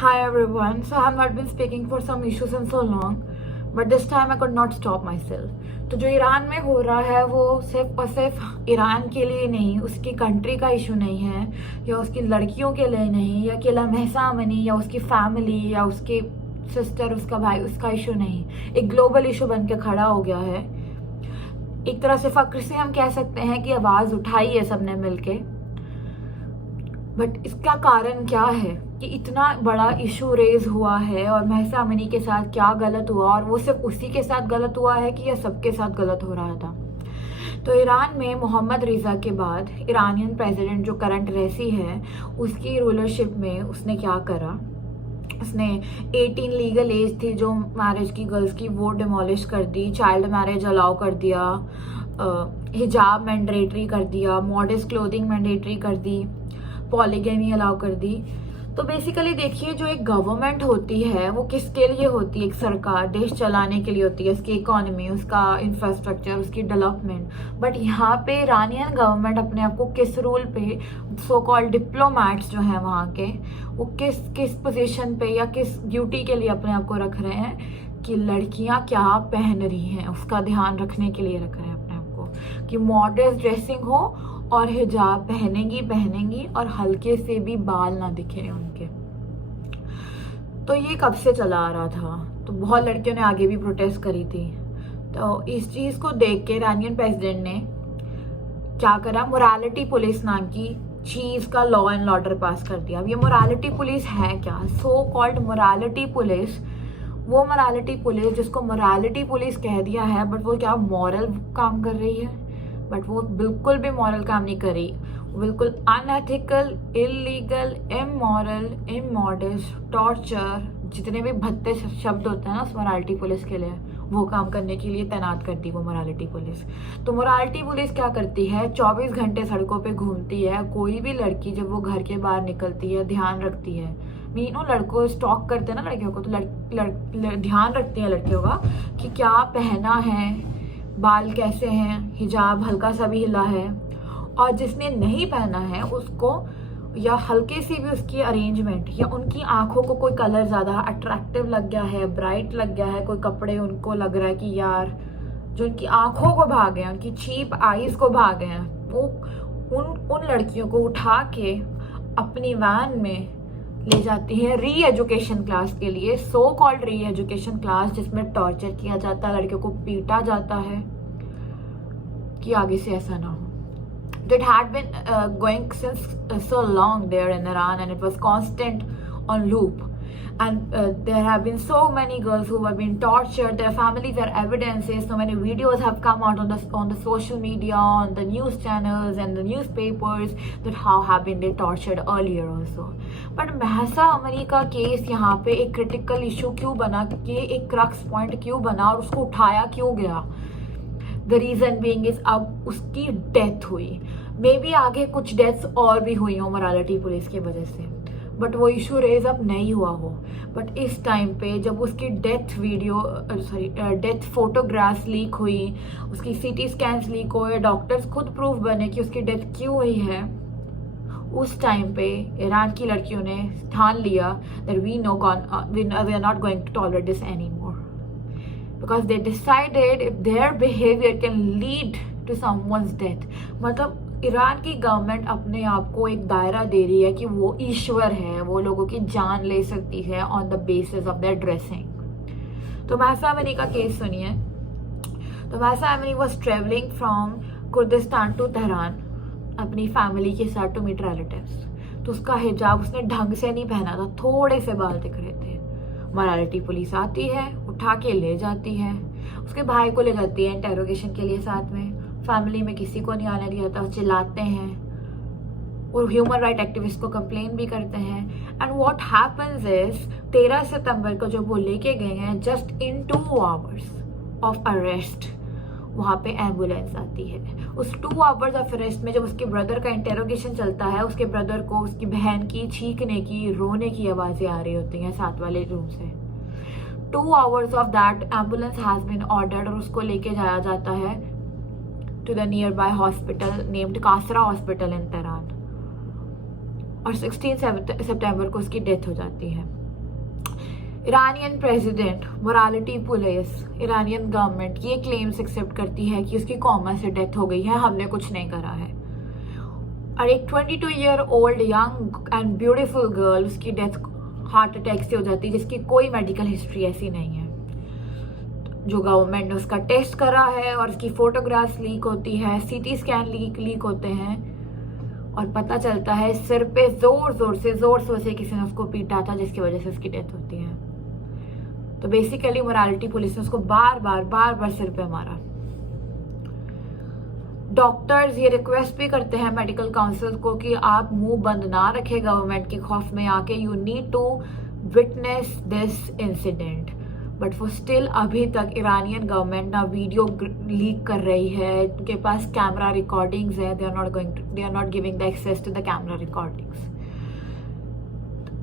Hi everyone. So I have not been speaking for some issues in so long, but this time I could not stop myself. तो जो Iran में हो रहा है वो सिर्फ और सिर्फ ईरान के लिए नहीं, उसकी कंट्री का इशू नहीं है, या उसकी लड़कियों के लिए नहीं, या अकेला महसा अमनी या उसकी फैमिली या उसके सिस्टर, उसका भाई, उसका इशू नहीं, एक ग्लोबल इशू बन के खड़ा हो गया है। एक तरह से फक्र से हम कह सकते हैं कि आवाज़ उठाई है सबने मिलके, बट इसका कारण क्या है कि इतना बड़ा इशू रेज हुआ है और महसा अमनी के साथ क्या गलत हुआ, और वो सिर्फ उसी के साथ गलत हुआ है कि यह सबके साथ गलत हो रहा था। तो ईरान में मोहम्मद रिजा के बाद ईरानियन प्रेसिडेंट जो करंट रईसी है, उसकी रूलरशिप में उसने क्या करा, उसने 18 लीगल एज थी जो मैरिज की गर्ल्स की, वो डिमोलिश कर दी, चाइल्ड मैरिज अलाउ कर दिया, हिजाब मैंडेटरी कर दिया, मॉडेस्ट क्लोथिंग मैंडेटरी कर दी, पॉलीगेमी अलाउ कर दी। तो बेसिकली देखिए, जो एक गवर्नमेंट होती है वो किसके लिए होती है? एक सरकार देश चलाने के लिए होती है, उसकी इकोनॉमी, उसका इंफ्रास्ट्रक्चर, उसकी डेवलपमेंट। बट यहाँ पे ईरानियन गवर्नमेंट अपने आप को किस रूल पे, सो कॉल्ड डिप्लोमैट्स जो हैं वहाँ के, वो किस पोजीशन पे या किस ड्यूटी के लिए अपने आप को रख रहे हैं कि लड़कियाँ क्या पहन रही हैं उसका ध्यान रखने के लिए रख रहे हैं अपने आप को, कि मॉडर्न ड्रेसिंग हो और हिजाब पहनेंगी और हल्के से भी बाल ना दिखे उनके। तो ये कब से चला आ रहा था, तो बहुत लड़कियों ने आगे भी प्रोटेस्ट करी थी। तो इस चीज़ को देख के ईरानियन प्रेसिडेंट ने क्या करा, मोरालिटी पुलिस नाम की चीज़ का लॉ एंड ऑर्डर पास कर दिया। अब ये मोरालिटी पुलिस है क्या? सो कॉल्ड मोरालिटी पुलिस, वो मोरालिटी पुलिस जिसको मोरालिटी पुलिस कह दिया है, बट वो क्या मॉरल काम कर रही है? बट वो बिल्कुल भी मॉरल काम नहीं कर रही, बिल्कुल unethical, illegal, immoral, immodest, torture, जितने भी भद्दे शब्द होते हैं ना उस मोरालिटी पुलिस के लिए, वो काम करने के लिए तैनात करती वो मोरालिटी पुलिस। तो मोरालिटी पुलिस क्या करती है? 24 घंटे सड़कों पे घूमती है। कोई भी लड़की जब वो घर के बाहर निकलती है ध्यान रखती है, मीनू लड़कों स्टॉक करते हैं ना लड़कियों को, तो ध्यान रखती है लड़कियों का कि क्या पहना है, बाल कैसे हैं, हिजाब हल्का सा भी हिला है, और जिसने नहीं पहना है उसको, या हल्के सी भी उसकी अरेंजमेंट, या उनकी आंखों को कोई कलर ज़्यादा अट्रैक्टिव लग गया है, ब्राइट लग गया है, कोई कपड़े उनको लग रहा है कि यार जो उनकी आंखों को भागे हैं, उनकी चीप आईज को भागे हैं, वो उन लड़कियों को उठा के अपनी वैन में ले जाती है री एजुकेशन क्लास के लिए, सो कॉल्ड री एजुकेशन क्लास, जिसमें टॉर्चर किया जाता है, लड़कियों को पीटा जाता है कि आगे से ऐसा ना हो। It had been going since so long there in Iran, and it was constant on loop. And there have been so many girls who have been tortured. Their families are evidences. So many videos have come out on the social media, on the news channels and the newspapers, that how have been they tortured earlier also. But Mahsa Amini का case यहाँ पे एक critical issue क्यों बना, कि एक crux point क्यों बना और उसको उठाया क्यों गया? द रीजन बीइंग इज, अब उसकी डेथ हुई, मे बी आगे कुछ डेथ्स और भी हुई हो मोरालिटी पुलिस की वजह से, बट वो इशू रेज अप नहीं हुआ हो। बट इस टाइम पे जब उसकी डेथ फोटोग्राफ्स लीक हुई, उसकी सीटी स्कैन्स लीक हुए, डॉक्टर्स खुद प्रूफ बने कि उसकी डेथ क्यों हुई है, उस टाइम पे ईरान की लड़कियों ने ठान लिया that we are not going to tolerate this anymore, because they decided if their behavior can lead to someone's death। मतलब ईरान की गवर्नमेंट अपने आप को एक दायरा दे रही है कि वो ईश्वर है, वो लोगों की जान ले सकती है on the basis of their dressing. तो महसा अमनी का केस सुनिए। तो Mahsa Amini was travelling from Kurdistan to Tehran अपनी फैमिली के साथ टू मीट रिलेटिव्स। तो उसका हिजाब उसने ढंग से नहीं पहना था, थोड़े से बाल दिख रहे थे। मोरालिटी पुलिस आती है, उठा के ले जाती है, उसके भाई को ले जाती है इंटेरोगेशन के लिए साथ में, फैमिली में किसी को नहीं आने दिया था, चिल्लाते हैं और ह्यूमन राइट एक्टिविस्ट को कंप्लेन भी करते हैं। एंड व्हाट हैपेंस इज 13 सितंबर को जब वो लेके गए हैं, just in 2 hours of arrest, वहाँ पे एम्बुलेंस आती है। उस 2 hours ऑफ अरेस्ट में जब उसके ब्रदर का इंटेरोगेशन चलता है, उसके ब्रदर को उसकी बहन की चीखने की, रोने की आवाज़ें आ रही होती हैं साथ वाले रूम से। 2 hours of that ambulance has been ordered, और उसको लेके जाया जाता है to the nearby hospital named Kasra hospital in Tehran, और 16 सितंबर को उसकी डेथ हो जाती है। Iranian president, morality police, Iranian government ये क्लेम्स एक्सेप्ट करती है कि उसकी कॉमा से डेथ हो गई है, हमने कुछ नहीं करा है। और एक 22-year-old young and beautiful girl, उसकी डेथ हार्ट अटैक से हो जाती है, जिसकी कोई मेडिकल हिस्ट्री ऐसी नहीं है। जो गवर्नमेंट ने उसका टेस्ट करा है और उसकी फोटोग्राफ्स लीक होती है, सीटी स्कैन लीक होते हैं और पता चलता है सिर पे जोर से किसी ने उसको पीटा था, जिसकी वजह से उसकी डेथ होती है। तो बेसिकली मोरालिटी पुलिस ने उसको बार बार सिर पे मारा। डॉक्टर्स ये रिक्वेस्ट भी करते हैं मेडिकल काउंसिल को कि आप मुंह बंद ना रखें गवर्नमेंट के खौफ में आके, you need to witness this incident. But वो स्टिल अभी तक ईरानियन गवर्नमेंट ना वीडियो लीक कर रही है, उनके पास कैमरा रिकॉर्डिंग्स है, they are not giving the access to the camera recordings.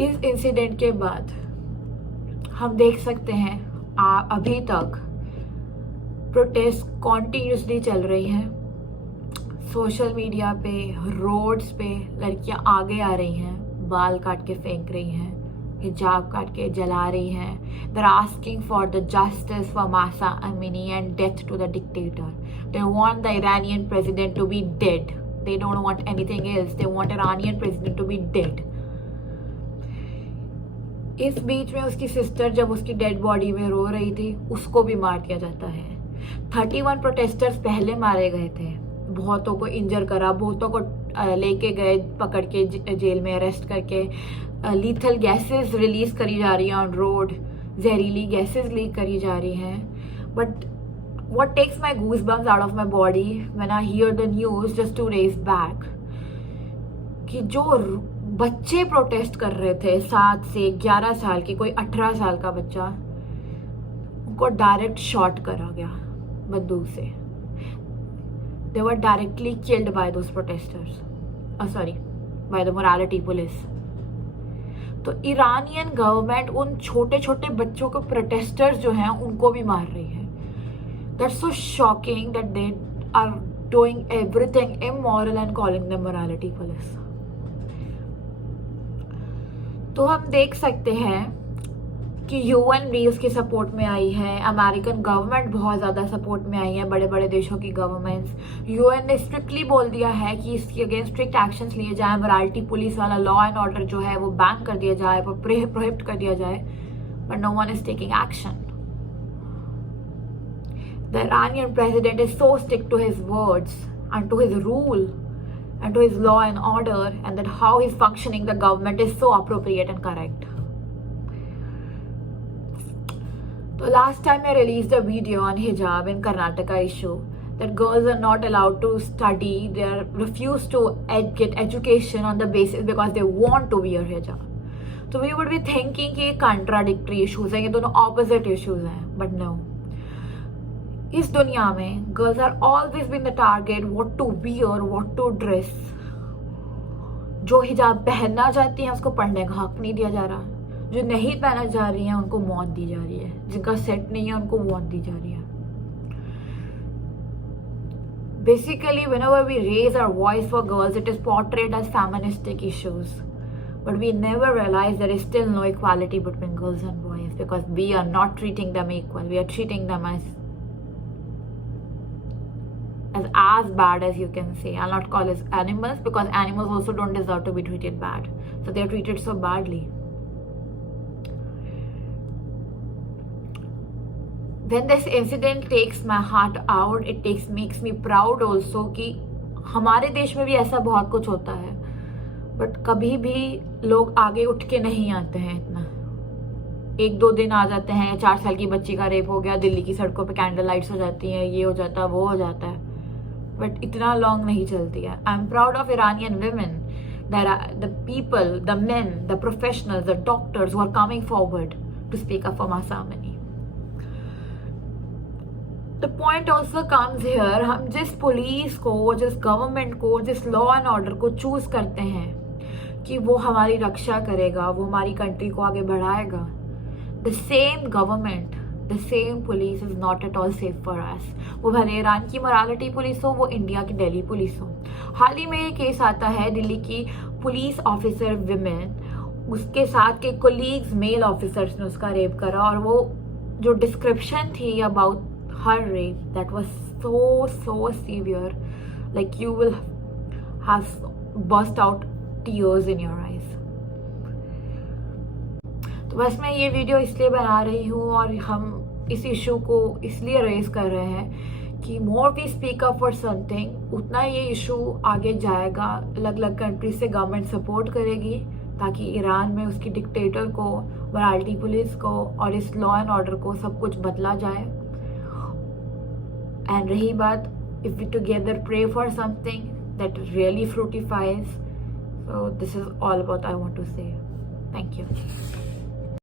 इस इंसिडेंट के बाद हम देख सकते हैं अभी तक प्रोटेस्ट कॉन्टिन्यूसली चल रही हैं। सोशल मीडिया पे, रोड्स पे लड़कियां आगे आ रही हैं, बाल काट के फेंक रही हैं, हिजाब काट के जला रही हैं। They're asking for the justice for Mahsa Amini and death to the dictator. They want the Iranian president to be dead. They don't want anything else. They want Iranian president to be dead. इस बीच में उसकी sister जब उसकी dead body में रो रही थी, उसको भी मार दिया जाता है। 31 प्रोटेस्टर्स पहले मारे गए थे, बहुतों को इंजर करा, बहुतों को लेके गए पकड़ के जेल में अरेस्ट करके। लीथल गैसेस रिलीज करी जा रही हैं ऑन रोड, जहरीली गैसेस लीक करी जा रही हैं। But what takes my goosebumps out of my body when I hear the news just 2 days back कि जो बच्चे प्रोटेस्ट कर रहे थे 7 से 11 साल के, कोई 18 साल का बच्चा, उनको डायरेक्ट शॉट करा गया बंदूक से। They were directly killed by those protesters. By the morality police. तो ईरानियन गवर्नमेंट उन छोटे छोटे बच्चों को, प्रोटेस्टर्स जो हैं, उनको भी मार रही है। That's so shocking that they are doing everything immoral and calling them morality police. तो हम देख सकते हैं कि यूएन भी उसके सपोर्ट में आई है, अमेरिकन गवर्नमेंट बहुत ज़्यादा सपोर्ट में आई है, बड़े बड़े देशों की गवर्नमेंट्स। यूएन ने स्ट्रिक्टली बोल दिया है कि इसके अगेंस्ट स्ट्रिक्ट एक्शंस लिए जाए, मोरालिटी पुलिस वाला लॉ एंड ऑर्डर जो है वो बैन कर दिया जाए, वो प्रोहिबिट कर दिया जाए, but no one is taking action. The Iranian president is so stick to his words and to his rule and to his law and order, and that how he's functioning the government is so appropriate and correct. So last time I released a video on hijab in Karnataka issue, that girls are not allowed to study, they are refused to get education on the basis because they want to wear hijab. So we would be thinking कि contradictory issues हैं, ये दोनों opposite issues हैं, but no. इस दुनिया में girls are always been the target, what to wear, what to dress. जो हिजाब पहनना चाहती हैं उसको पढ़ने का हक नहीं दिया जा रहा, जो नहीं पहनना चाह रही हैं उनको मौत दी जा रही है, जिनका सेट नहीं है उनको मौत दी जा रही है। Basically whenever we raise our voice for girls, it is portrayed as feministic issues, but we never realize there is still no equality between girls and boys, because we are not treating them equal. We are treating them as bad as you can say. I'll not call as animals, because animals also don't deserve to be treated bad, so they are treated so badly. When this incident takes my heart out, it makes me proud also कि हमारे देश में भी ऐसा बहुत कुछ होता है, बट कभी भी लोग आगे उठ के नहीं आते हैं इतना। 1-2 दिन आ जाते हैं, 4 साल की बच्ची का रेप हो गया, दिल्ली की सड़कों पे कैंडल लाइट्स हो जाती हैं, ये हो जाता है, वो हो जाता है, बट इतना लॉन्ग नहीं चलती है। I am proud of Iranian women, the people, the men, the professionals, the doctors who are coming forward to speak up for Mahsa Amini. The point also comes here, हम जिस police को, जिस government को, जिस law and order को choose करते हैं कि वो हमारी रक्षा करेगा, वो हमारी कंट्री को आगे बढ़ाएगा, the same government, the same police is not at all safe for us. वो भले ईरान की मोरालिटी पुलिस हो, वो इंडिया की दिल्ली पुलिस हो। हाल ही में ये केस आता है, दिल्ली की पुलिस ऑफिसर विमेन, उसके साथ के कोलीग्स मेल ऑफिसर्स ने उसका रेप करा, और वो जो डिस्क्रिप्शन थी about her rape, that was so severe, like you will have burst out tears in your eyes. तो बस मैं ये वीडियो इसलिए बना रही हूँ और हम इस इशू को इसलिए रेज कर रहे हैं कि more we speak up for something, उतना ये इशू आगे जाएगा। अलग अलग कंट्री से गवर्नमेंट सपोर्ट करेगी ताकि ईरान में उसकी डिक्टेटर को, मोरालिटी पुलिस को और इस लॉ एंड ऑर्डर को सब कुछ बदला जाए। एंड रही बात, if we together pray for something that really fructifies, so this is all about I want to say. Thank you.